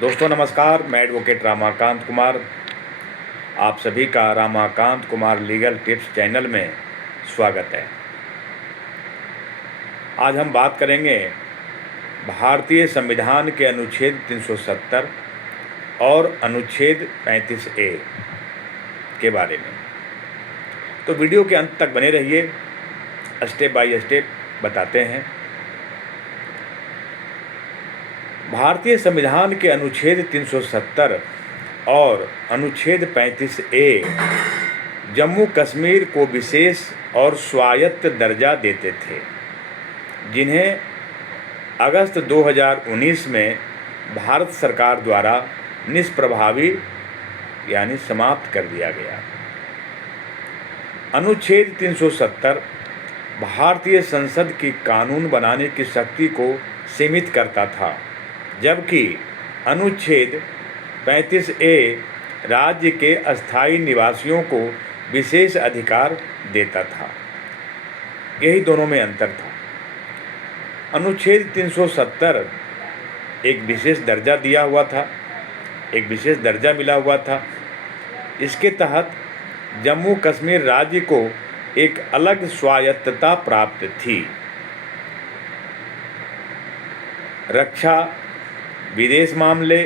दोस्तों नमस्कार, मैं एडवोकेट रामाकांत कुमार आप सभी का Ramakant Kumar legal tips channel में स्वागत है। आज हम बात करेंगे भारतीय संविधान के अनुच्छेद 370 और अनुच्छेद 35A के बारे में। तो वीडियो के अंत तक बने रहिए, स्टेप बाय स्टेप बताते हैं। भारतीय संविधान के अनुच्छेद 370 और अनुच्छेद 35A जम्मू कश्मीर को विशेष और स्वायत्त दर्जा देते थे, जिन्हें अगस्त 2019 में भारत सरकार द्वारा निष्प्रभावी यानी समाप्त कर दिया गया। अनुच्छेद 370 भारतीय संसद की कानून बनाने की शक्ति को सीमित करता था, जबकि अनुच्छेद 35A राज्य के अस्थायी निवासियों को विशेष अधिकार देता था। यही दोनों में अंतर था। अनुच्छेद 370 एक विशेष दर्जा दिया हुआ था, एक विशेष दर्जा मिला हुआ था। इसके तहत जम्मू कश्मीर राज्य को एक अलग स्वायत्तता प्राप्त थी। रक्षा, विदेश मामले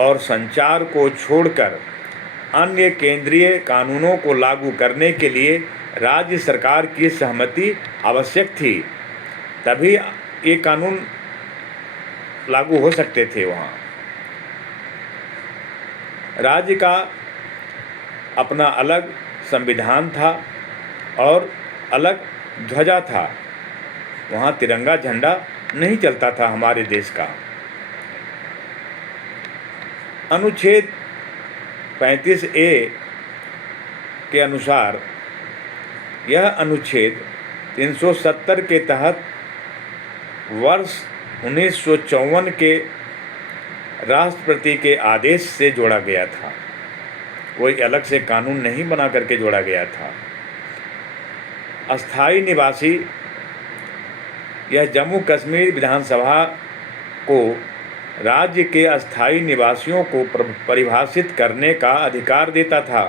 और संचार को छोड़कर अन्य केंद्रीय कानूनों को लागू करने के लिए राज्य सरकार की सहमति आवश्यक थी, तभी ये कानून लागू हो सकते थे। वहाँ राज्य का अपना अलग संविधान था और अलग ध्वजा था। वहाँ तिरंगा झंडा नहीं चलता था हमारे देश का। अनुच्छेद 35A के अनुसार यह अनुच्छेद 370 के तहत वर्ष 1954 के राष्ट्रपति के आदेश से जोड़ा गया था। कोई अलग से कानून नहीं बना करके जोड़ा गया था। अस्थायी निवासी यह जम्मू कश्मीर विधानसभा को राज्य के अस्थायी निवासियों को परिभाषित करने का अधिकार देता था।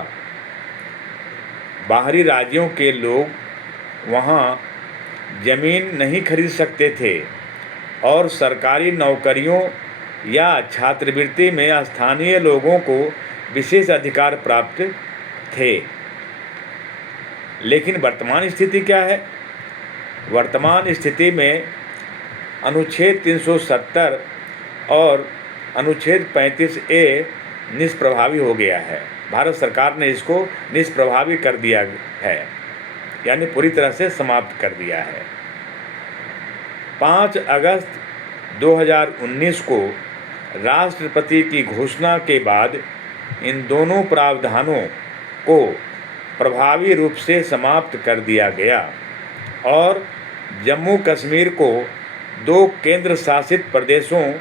बाहरी राज्यों के लोग वहाँ जमीन नहीं खरीद सकते थे और सरकारी नौकरियों या छात्रवृत्ति में स्थानीय लोगों को विशेष अधिकार प्राप्त थे। लेकिन वर्तमान स्थिति क्या है? वर्तमान स्थिति में अनुच्छेद 370 और अनुच्छेद 35A निष्प्रभावी हो गया है। भारत सरकार ने इसको निष्प्रभावी कर दिया है, यानी पूरी तरह से समाप्त कर दिया है। 5 अगस्त 2019 को राष्ट्रपति की घोषणा के बाद इन दोनों प्रावधानों को प्रभावी रूप से समाप्त कर दिया गया और जम्मू कश्मीर को 2 केंद्र शासित प्रदेशों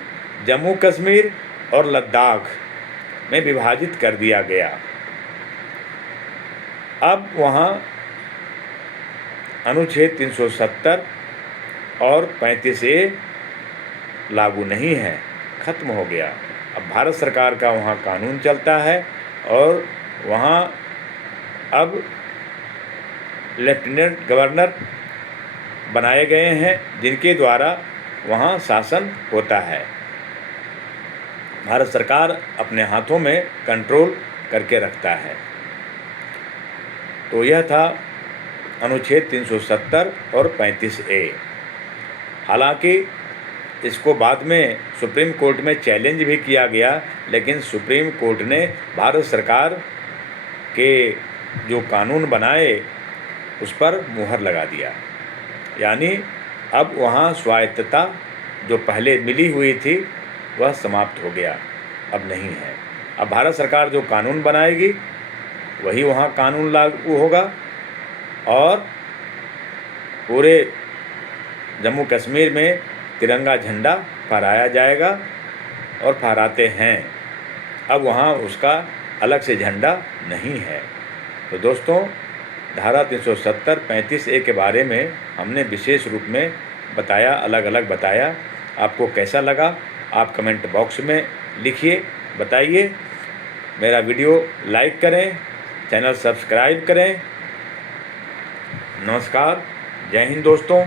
जम्मू कश्मीर और लद्दाख में विभाजित कर दिया गया। अब वहाँ अनुच्छेद 370 और 35A लागू नहीं है, खत्म हो गया। अब भारत सरकार का वहाँ कानून चलता है और वहाँ अब लेफ्टिनेंट गवर्नर बनाए गए हैं, जिनके द्वारा वहाँ शासन होता है। भारत सरकार अपने हाथों में कंट्रोल करके रखता है। तो यह था अनुच्छेद 370 और 35A। हालांकि इसको बाद में सुप्रीम कोर्ट में चैलेंज भी किया गया, लेकिन सुप्रीम कोर्ट ने भारत सरकार के जो कानून बनाए उस पर मुहर लगा दिया। यानी अब वहाँ स्वायत्तता जो पहले मिली हुई थी वह समाप्त हो गया, अब नहीं है। अब भारत सरकार जो कानून बनाएगी वही वहाँ कानून लागू होगा और पूरे जम्मू कश्मीर में तिरंगा झंडा फहराया जाएगा और फहराते हैं। अब वहाँ उसका अलग से झंडा नहीं है। तो दोस्तों, धारा 370 35A के बारे में हमने विशेष रूप में बताया, अलग अलग बताया। आपको कैसा लगा आप कमेंट बॉक्स में लिखिए, बताइए। मेरा वीडियो लाइक करें, चैनल सब्सक्राइब करें। नमस्कार, जय हिंद दोस्तों।